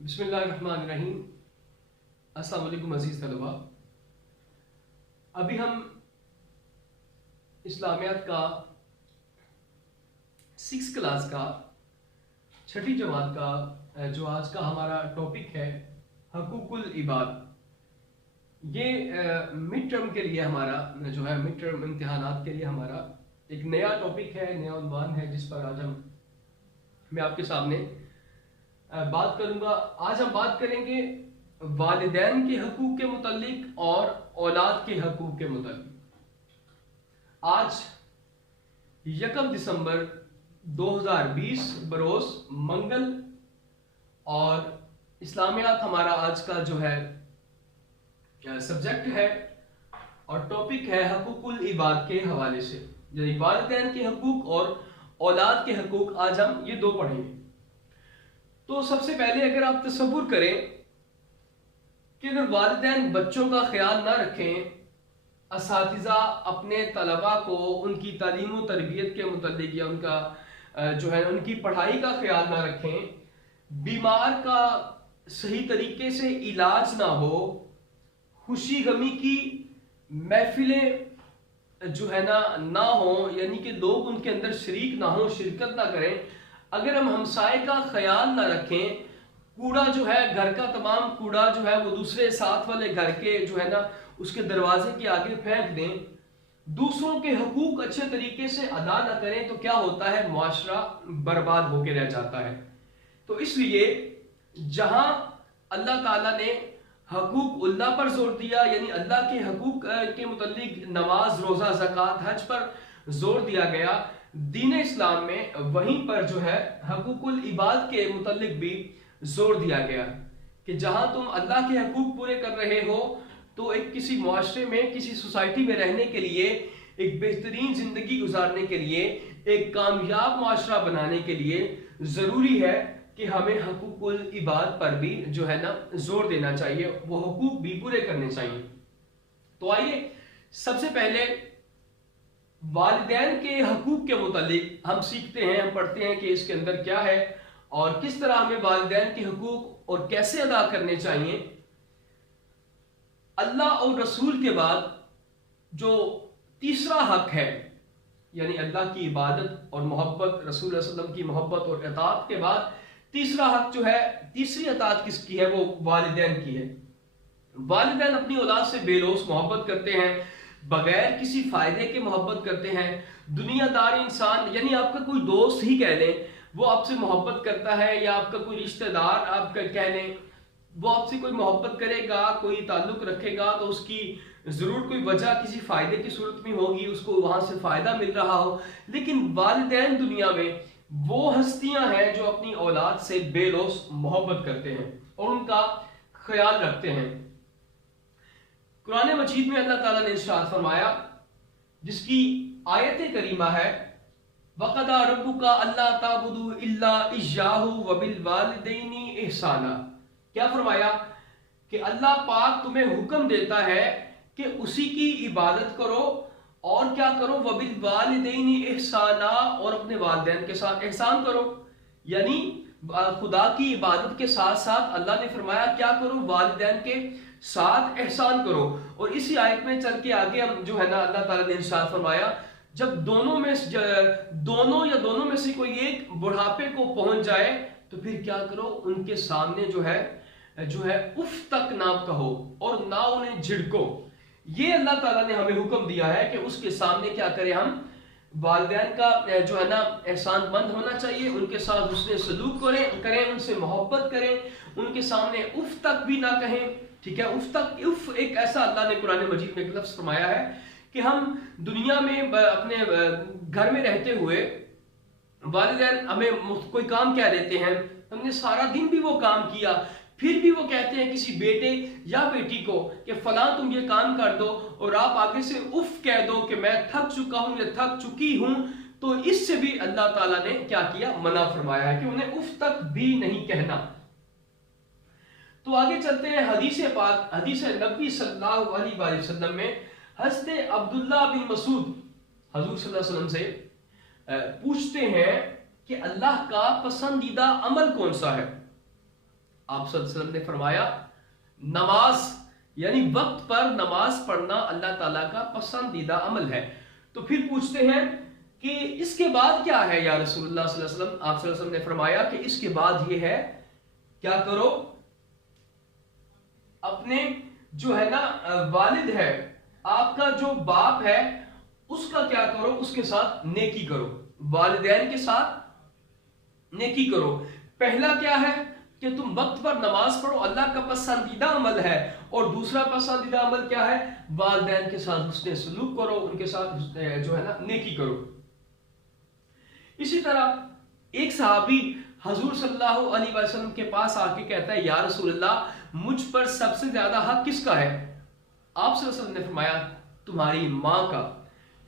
بسم اللہ الرحمن الرحیم۔ السلام علیکم عزیز طلباء۔ ابھی ہم اسلامیات کا 6 کلاس کا 6ٹھی جماعت کا جو آج کا ہمارا ٹاپک ہے حقوق العباد، یہ مڈ ٹرم کے لیے ہمارا جو ہے مڈ ٹرم امتحانات کے لیے ہمارا ایک نیا ٹاپک ہے، نیا عنوان ہے جس پر آج میں آپ کے سامنے بات کروں گا۔ آج ہم بات کریں گے والدین کے حقوق کے متعلق اور اولاد کے حقوق کے متعلق۔ آج 1 دسمبر 2020 بروز منگل، اور اسلامیات ہمارا آج کا جو ہے سبجیکٹ ہے اور ٹاپک ہے حقوق العباد کے حوالے سے، یعنی والدین کے حقوق اور اولاد کے حقوق۔ آج ہم یہ دو پڑھیں گے۔ تو سب سے پہلے اگر آپ تصور کریں کہ اگر والدین بچوں کا خیال نہ رکھیں، اساتذہ اپنے طلباء کو ان کی تعلیم و تربیت کے متعلق یا ان کا جو ہے ان کی پڑھائی کا خیال نہ رکھیں، بیمار کا صحیح طریقے سے علاج نہ ہو، خوشی غمی کی محفلیں جو ہے نہ ہوں، یعنی کہ لوگ ان کے اندر شریک نہ ہوں، شرکت نہ کریں، اگر ہم ہمسائے کا خیال نہ رکھیں، کوڑا جو ہے گھر کا تمام کوڑا جو ہے وہ دوسرے ساتھ والے گھر کے جو ہے اس کے دروازے کے آگے پھینک دیں، دوسروں کے حقوق اچھے طریقے سے ادا نہ کریں، تو کیا ہوتا ہے؟ معاشرہ برباد ہو کے رہ جاتا ہے۔ تو اس لیے جہاں اللہ تعالیٰ نے حقوق اللہ پر زور دیا، یعنی اللہ کے حقوق کے متعلق نماز، روزہ، زکوٰۃ، حج پر زور دیا گیا، دین اسلام میں وہیں پر جو ہے حقوق العباد کے متعلق بھی زور دیا گیا کہ جہاں تم اللہ کے حقوق پورے کر رہے ہو تو ایک کسی معاشرے میں، کسی سوسائٹی میں رہنے کے لیے، ایک بہترین زندگی گزارنے کے لیے، ایک کامیاب معاشرہ بنانے کے لیے ضروری ہے کہ ہمیں حقوق العباد پر بھی جو ہے زور دینا چاہیے، وہ حقوق بھی پورے کرنے چاہیے۔ تو آئیے سب سے پہلے والدین کے حقوق کے متعلق ہم سیکھتے ہیں، ہم پڑھتے ہیں کہ اس کے اندر کیا ہے اور کس طرح ہمیں والدین کے حقوق اور کیسے ادا کرنے چاہیے۔ اللہ اور رسول کے بعد جو تیسرا حق ہے، یعنی اللہ کی عبادت اور محبت، رسول اللہ علیہ وسلم کی محبت اور اطاعت کے بعد تیسرا حق جو ہے، تیسری اطاعت کس کی ہے؟ وہ والدین کی ہے۔ والدین اپنی اولاد سے بے لوث محبت کرتے ہیں، بغیر کسی فائدے کے محبت کرتے ہیں۔ دنیا دار انسان، یعنی آپ کا کوئی دوست ہی کہہ لیں، وہ آپ سے محبت کرتا ہے، یا آپ کا کوئی رشتہ دار آپ کا کہہ لیں، وہ آپ سے کوئی محبت کرے گا، کوئی تعلق رکھے گا، تو اس کی ضرور کوئی وجہ کسی فائدے کی صورت میں ہوگی، اس کو وہاں سے فائدہ مل رہا ہو۔ لیکن والدین دنیا میں وہ ہستیاں ہیں جو اپنی اولاد سے بے لوث محبت کرتے ہیں اور ان کا خیال رکھتے ہیں۔ قرآن مجید میں اللہ تعالیٰ نے ارشاد فرمایا، جس کی آیت کریمہ ہے وَقَضَىٰ رَبُّكَ أَلَّا تَعْبُدُوا إِلَّا إِيَّاهُ وَبِالْوَالِدَيْنِ إِحْسَانًا۔ کیا فرمایا؟ کہ اللہ پاک تمہیں حکم دیتا ہے کہ اسی کی عبادت کرو، اور کیا کرو؟ وَبِالْوَالِدَيْنِ إِحْسَانًا، اور اپنے والدین کے ساتھ احسان کرو۔ یعنی خدا کی عبادت کے ساتھ ساتھ اللہ نے فرمایا کیا کرو؟ والدین کے ساتھ احسان کرو۔ اور اسی آیت میں چل کے آگے ہم جو ہے اللہ تعالیٰ نے ارشاد فرمایا، جب دونوں میں سے کوئی ایک بڑھاپے کو پہنچ جائے تو پھر کیا کرو؟ ان کے سامنے جو ہے اف تک نہ کہو اور نہ انہیں جھڑکو۔ یہ اللہ تعالیٰ نے ہمیں حکم دیا ہے کہ اس کے سامنے کیا کریں؟ ہم والدین کا جو ہے احسان مند ہونا چاہیے، ان کے ساتھ حسن سلوک کریں، ان سے محبت کریں، ان کے سامنے اف تک بھی نہ کہیں۔ ٹھیک ہے، اف ایک ایسا اللہ نے قرآن مجید میں ایک لفظ فرمایا ہے کہ ہم دنیا میں اپنے گھر میں رہتے ہوئے والدین ہمیں کوئی کام کہہ دیتے ہیں، ہم نے سارا دن بھی وہ کام کیا، پھر بھی وہ کہتے ہیں کسی بیٹے یا بیٹی کو کہ فلاں تم یہ کام کر دو، اور آپ آگے سے اف کہہ دو کہ میں تھک چکا ہوں یا تھک چکی ہوں، تو اس سے بھی اللہ تعالیٰ نے کیا کیا؟ منع فرمایا ہے کہ انہیں اف تک بھی نہیں کہنا۔ تو آگے چلتے ہیں حدیث پاک، حدیث نبی صلی اللہ علیہ وآلہ وسلم میں حضرت عبداللہ بن مسعود حضور صلی اللہ علیہ وسلم سے پوچھتے ہیں کہ اللہ کا پسندیدہ عمل کون سا ہے؟ آپ صلی اللہ علیہ وسلم نے فرمایا نماز یعنی وقت پر نماز پڑھنا اللہ تعالیٰ کا پسندیدہ عمل ہے. تو پھر پوچھتے ہیں کہ اس کے بعد کیا ہے یا رسول اللہ صلی اللہ علیہ وسلم؟ آپ صلی اللہ علیہ وسلم نے فرمایا کہ اس کے بعد یہ ہے کیا کرو، اپنے جو ہے نا والد ہے، آپ کا جو باپ ہے، اس کا کیا کرو، اس کے ساتھ نیکی کرو، والدین کے ساتھ نیکی کرو. پہلا کیا ہے کہ تم وقت پر نماز پڑھو، اللہ کا پسندیدہ عمل ہے. اور دوسرا پسندیدہ عمل کیا ہے؟ والدین کے ساتھ حسن سلوک کرو، ان کے ساتھ جو ہے نا نیکی کرو. اسی طرح ایک صحابی حضور صلی اللہ علیہ وسلم کے پاس آ کے کہتا ہے یا رسول اللہ مجھ پر سب سے زیادہ حق کس کا ہے؟ آپ صلی اللہ علیہ وسلم نے فرمایا تمہاری ماں کا.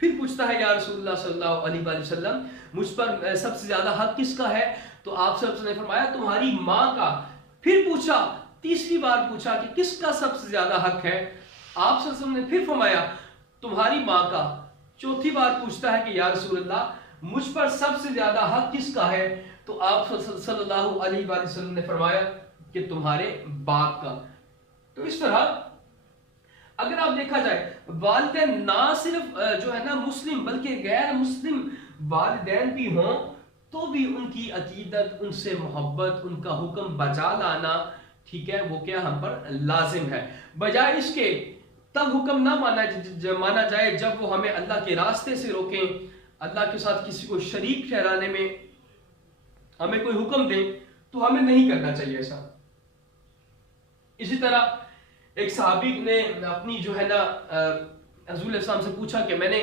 پھر پوچھتا ہے یا رسول اللہ صلی اللہ علیہ وسلم مجھ پر سب سے زیادہ حق کس کا ہے؟ تو آپ صلی اللہ علیہ وسلم نے فرمایا تمہاری ماں کا. پھر پوچھا، تیسری بار پوچھا کہ کس کا سب سے زیادہ حق ہے؟ آپ صلی اللہ علیہ وسلم نے پھر فرمایا تمہاری ماں کا. چوتھی بار پوچھتا ہے کہ یا رسول اللہ مجھ پر سب سے زیادہ حق کس کا ہے؟ تو آپ صلی اللہ علیہ وسلم نے فرمایا کہ تمہارے باپ کا. تو اس طرح اگر آپ دیکھا جائے والدین نہ صرف جو ہے نا مسلم بلکہ غیر مسلم والدین بھی ہوں تو بھی ان کی عقیدت، ان سے محبت، ان کا حکم بجا لانا، ٹھیک ہے، وہ کیا ہم پر لازم ہے. بجائے اس کے تب حکم نہ مانا جائے جب وہ ہمیں اللہ کے راستے سے روکیں، اللہ کے ساتھ کسی کو شریک ٹھہرانے میں ہمیں کوئی حکم دیں تو ہمیں نہیں کرنا چاہیے ایسا. اسی طرح ایک صحابی نے اپنی جو ہے نا حضور علیہ السلام سے پوچھا کہ میں نے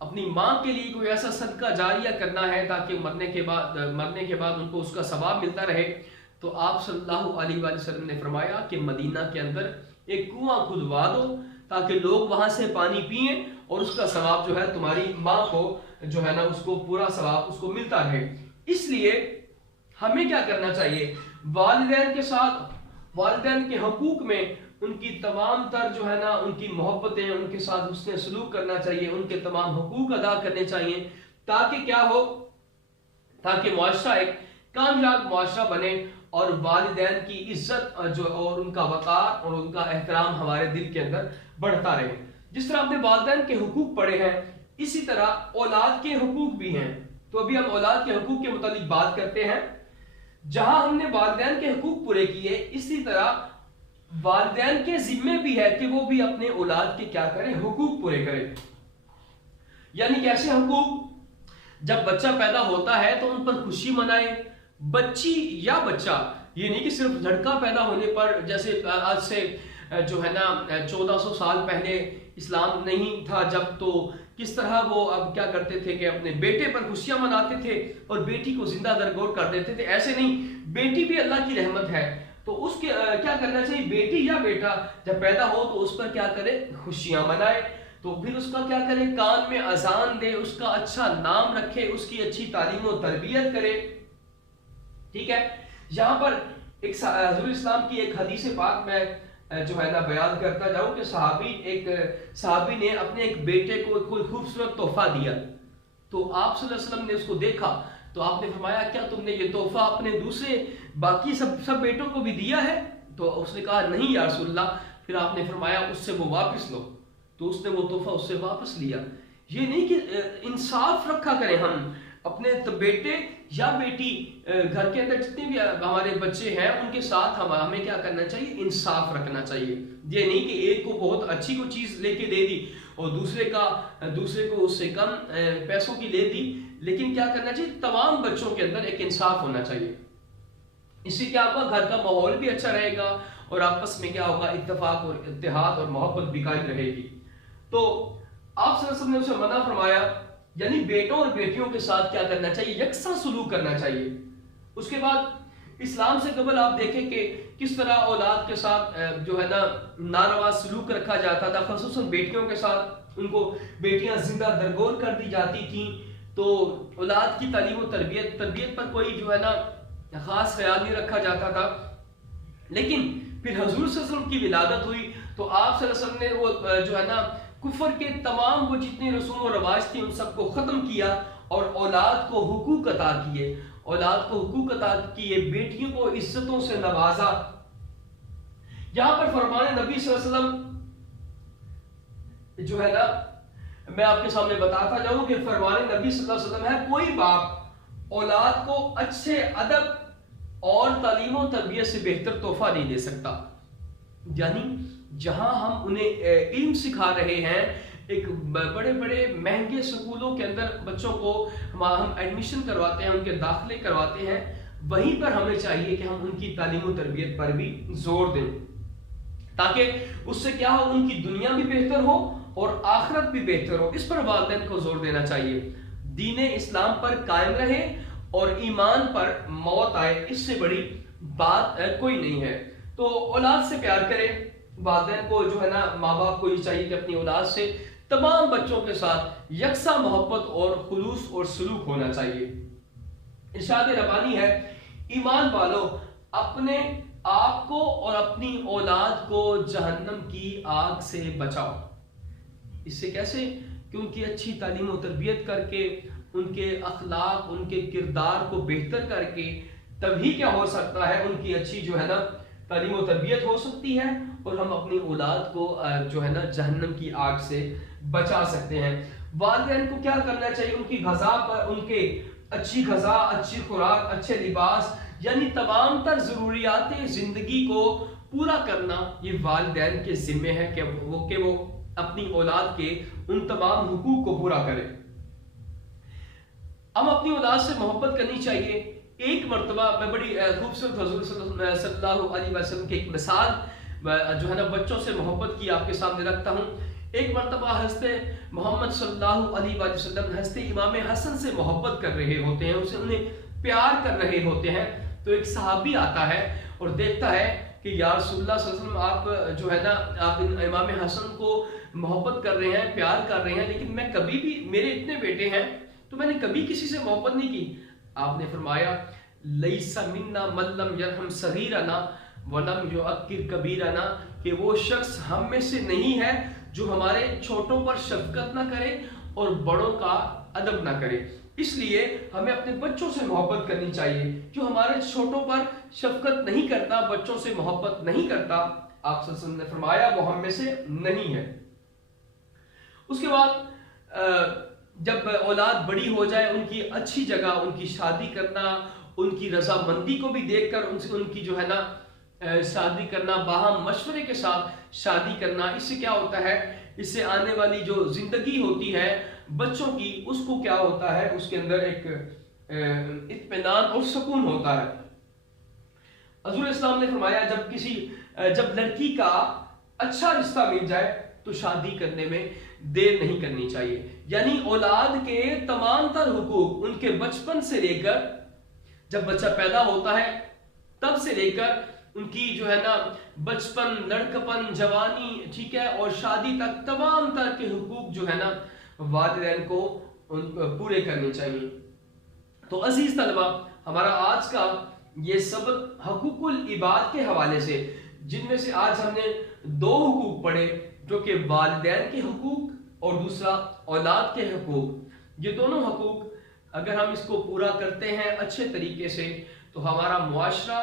اپنی ماں کے لیے کوئی ایسا صدقہ جاریہ کرنا ہے تاکہ مرنے کے بعد ان کو اس کا ثواب ملتا رہے. تو آپ صلی اللہ علیہ وسلم نے فرمایا کہ مدینہ کے اندر ایک کنواں کھدوا دو تاکہ لوگ وہاں سے پانی پئیں اور اس کا ثواب جو ہے تمہاری ماں کو جو ہے نا اس کو پورا ثواب اس کو ملتا رہے. اس لیے ہمیں کیا کرنا چاہیے؟ والدین کے ساتھ، والدین کے حقوق میں ان کی تمام تر جو ہے نا ان کی محبتیں، ان کے ساتھ حسن سلوک کرنا چاہیے، ان کے تمام حقوق ادا کرنے چاہیے تاکہ کیا ہو، تاکہ معاشرہ ایک کامیاب معاشرہ بنے اور والدین کی عزت اور ان کا وقار اور ان کا احترام ہمارے دل کے اندر بڑھتا رہے. جس طرح آپ نے والدین کے حقوق پڑھے ہیں اسی طرح اولاد کے حقوق بھی ہیں. تو ابھی ہم اولاد کے حقوق کے متعلق بات کرتے ہیں. جہاں ہم نے والدین کے حقوق پورے کیے اسی طرح والدین کے ذمے بھی ہے کہ وہ بھی اپنے اولاد کے کیا کریں؟ حقوق پورے کریں. یعنی کیسے حقوق؟ جب بچہ پیدا ہوتا ہے تو ان پر خوشی منائیں. بچی یا بچہ، یہ نہیں کہ صرف لڑکا پیدا ہونے پر، جیسے آج سے جو ہے نا 1400 سال پہلے اسلام نہیں تھا جب، تو کس طرح وہ اب کیا کرتے تھے کہ اپنے بیٹے پر خوشیاں مناتے تھے اور بیٹی کو زندہ درگور کر دیتے تھے. ایسے نہیں، بیٹی بھی اللہ کی رحمت ہے تو اس کے کیا کرنا چاہیے؟ بیٹی یا بیٹا جب پیدا ہو تو اس پر کیا کرے؟ خوشیاں منائے. تو پھر اس کا کیا کرے؟ کان میں اذان دے، اس کا اچھا نام رکھے، اس کی اچھی تعلیم و تربیت کرے. ٹھیک ہے، یہاں پر ایک حضور اسلام کی ایک حدیث پاک میں جو ہے نا بیان کرتا جاؤں کہ ایک صحابی نے اپنے ایک بیٹے کو کوئی خوبصورت تحفہ دیا. تو آپ صلی اللہ علیہ وسلم نے اس کو دیکھا تو آپ نے فرمایا کیا تم نے یہ تحفہ اپنے دوسرے باقی سب بیٹوں کو بھی دیا ہے؟ تو اس نے کہا نہیں یا رسول اللہ. پھر آپ نے فرمایا اس سے وہ واپس لو. تو اس نے وہ تحفہ اس سے واپس لیا. یہ نہیں کہ انصاف رکھا کریں ہم اپنے بیٹے یا بیٹی، گھر کے اندر جتنے بھی ہمارے بچے ہیں ان کے ساتھ ہمیں کیا کرنا چاہیے؟ انصاف رکھنا چاہیے. یہ نہیں کہ ایک کو بہت اچھی کوئی چیز لے کے دے دی اور دوسرے کو اس سے کم پیسوں کی لے دی. لیکن کیا کرنا چاہیے؟ تمام بچوں کے اندر ایک انصاف ہونا چاہیے. اس سے کیا ہوگا؟ گھر کا ماحول بھی اچھا رہے گا اور آپس میں کیا ہوگا؟ اتفاق اور اتحاد اور محبت بھی قائم رہے گی. تو آپ صلی اللہ علیہ وسلم نے اسے منع فرمایا، یعنی بیٹوں اور بیٹیوں کے ساتھ کیا کرنا چاہیے؟ یکساں سلوک کرنا چاہیے. اس کے بعد اسلام سے قبل آپ دیکھیں کہ کس طرح اولاد کے ساتھ جو ہے نا ناروا سلوک رکھا جاتا تھا، خصوصاً بیٹیوں کے ساتھ. ان کو بیٹیاں زندہ درگور کر دی جاتی تھیں. تو اولاد کی تعلیم و تربیت پر کوئی جو ہے نا خاص خیال نہیں رکھا جاتا تھا. لیکن پھر حضور صلی اللہ علیہ وسلم کی ولادت ہوئی تو آپ صلی اللہ علیہ وسلم نے وہ جو ہے نا کفر کے تمام وہ جتنے رسوم و رواج تھے ان سب کو ختم کیا اور اولاد کو حقوق عطا کیے، اولاد کو حقوق عطا کیے، بیٹیوں کو عزتوں سے نوازا۔ یہاں پر فرمان نبی صلی اللہ علیہ وسلم جو ہے نا، میں آپ کے سامنے بتاتا جاؤں کہ فرمان نبی صلی اللہ علیہ وسلم ہے، کوئی باپ اولاد کو اچھے ادب اور تعلیم و تربیت سے بہتر تحفہ نہیں دے سکتا۔ یعنی جہاں ہم انہیں علم سکھا رہے ہیں، ایک بڑے بڑے مہنگے سکولوں کے اندر بچوں کو ہم ایڈمیشن کرواتے ہیں، ان کے داخلے کرواتے ہیں، وہیں پر ہمیں چاہیے کہ ہم ان کی تعلیم و تربیت پر بھی زور دیں، تاکہ اس سے کیا ہو، ان کی دنیا بھی بہتر ہو اور آخرت بھی بہتر ہو۔ اس پر والدین کو زور دینا چاہیے، دین اسلام پر قائم رہے اور ایمان پر موت آئے، اس سے بڑی بات کوئی نہیں ہے۔ تو اولاد سے پیار کرے، والدین کو جو ہے نا، ماں باپ کو یہ چاہیے کہ اپنی اولاد سے تمام بچوں کے ساتھ یکساں محبت اور خلوص اور سلوک ہونا چاہیے۔ ارشاد ربانی ہے، ایمان والو اپنے آپ کو اور اپنی اولاد کو جہنم کی آگ سے بچاؤ۔ اس سے کیسے؟ کہ ان کی اچھی تعلیم و تربیت کر کے، ان کے اخلاق، ان کے کردار کو بہتر کر کے، تبھی کیا ہو سکتا ہے، ان کی اچھی جو ہے نا تعلیم و تربیت ہو سکتی ہے اور ہم اپنی اولاد کو جو ہے نا جہنم کی آگ سے بچا سکتے ہیں۔ والدین کو کیا کرنا چاہیے؟ ان کی غذا پر، ان کے اچھی غذا، اچھی خوراک، اچھے لباس، یعنی تمام تر ضروریات زندگی کو پورا کرنا یہ والدین کے ذمے ہے کہ وہ اپنی اولاد کے ان تمام حقوق کو پورا کریں۔ ہم اپنی اولاد سے محبت کرنی چاہیے۔ ایک مرتبہ میں بڑی خوبصورت حضور صلی اللہ علیہ وسلم کی ایک مثال جو ہے نا بچوں سے محبت کی آپ کے سامنے رکھتا ہوں۔ ایک مرتبہ حضرت محمد صلی اللہ علیہ وسلم حضرت امام حسن سے محبت کر رہے ہوتے ہیں، اسے انہیں پیار کر رہے ہوتے ہیں، تو ایک صحابی آتا ہے اور دیکھتا ہے کہ یا رسول اللہ صلی اللہ علیہ وسلم، آپ جو ہے نا آپ امام حسن کو محبت کر رہے ہیں، پیار کر رہے ہیں، لیکن میں کبھی بھی، میرے اتنے بیٹے ہیں تو میں نے کبھی کسی سے محبت نہیں کی۔ آپ نے فرمایا لیس منا من لم یرحم صغیرنا ولم یعقر کبیرنا، کہ وہ شخص ہم میں سے نہیں ہے جو ہمارے چھوٹوں پر شفقت نہ کرے اور بڑوں کا ادب نہ کرے۔ اس لیے ہمیں اپنے بچوں سے محبت کرنی چاہیے۔ جو ہمارے چھوٹوں پر شفقت نہیں کرتا، بچوں سے محبت نہیں کرتا، آپ صلی اللہ علیہ وسلم نے فرمایا وہ ہم میں سے نہیں ہے۔ اس کے بعد جب اولاد بڑی ہو جائے، ان کی اچھی جگہ ان کی شادی کرنا، ان کی رضامندی کو بھی دیکھ کر ان کی جو ہے نا شادی کرنا، باہم مشورے کے ساتھ شادی کرنا۔ اس سے کیا ہوتا ہے، اس سے آنے والی جو زندگی ہوتی ہے بچوں کی، اس کو کیا ہوتا ہے، اس کے اندر ایک اطمینان اور سکون ہوتا ہے۔ حضور اسلام نے فرمایا جب لڑکی کا اچھا رشتہ مل جائے تو شادی کرنے میں دیر نہیں کرنی چاہیے۔ یعنی اولاد کے تمام تر حقوق، ان کے بچپن سے لے کر جب بچہ پیدا ہوتا ہے تب سے لے کر ان کی جو ہے نا بچپن، لڑکپن، جوانی، ٹھیک ہے، اور شادی تک تمام تر کے حقوق جو ہے نا والدین کو پورے کرنے چاہیے۔ تو عزیز طلبہ، ہمارا آج کا یہ سبق حقوق العباد کے حوالے سے، جن میں سے آج ہم نے 2 حقوق پڑھے، جو کہ والدین کے حقوق اور دوسرا اولاد کے حقوق۔ یہ دونوں حقوق اگر ہم اس کو پورا کرتے ہیں اچھے طریقے سے، تو ہمارا معاشرہ،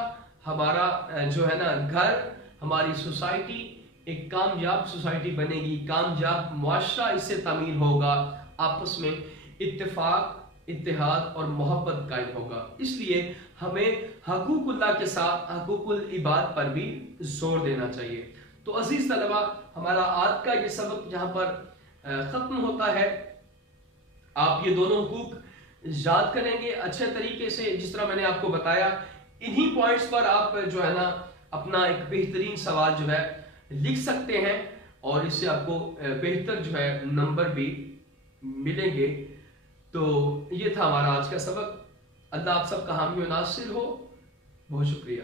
ہمارا جو ہے نا گھر، ہماری سوسائٹی ایک کامیاب سوسائٹی بنے گی، کامیاب معاشرہ اس سے تعمیر ہوگا، آپس میں اتفاق، اتحاد اور محبت قائم ہوگا۔ اس لیے ہمیں حقوق اللہ کے ساتھ حقوق العباد پر بھی زور دینا چاہیے۔ تو عزیز طلبہ، ہمارا آج کا یہ سبق یہاں پر ختم ہوتا ہے۔ آپ یہ دونوں حقوق یاد کریں گے اچھے طریقے سے، جس طرح میں نے آپ کو بتایا۔ انہی پوائنٹس پر آپ جو ہے نا اپنا ایک بہترین سوال جو ہے لکھ سکتے ہیں، اور اس سے آپ کو بہتر جو ہے نمبر بھی ملیں گے۔ تو یہ تھا ہمارا آج کا سبق۔ اللہ آپ سب کا حامی و ناصر ہو۔ بہت شکریہ۔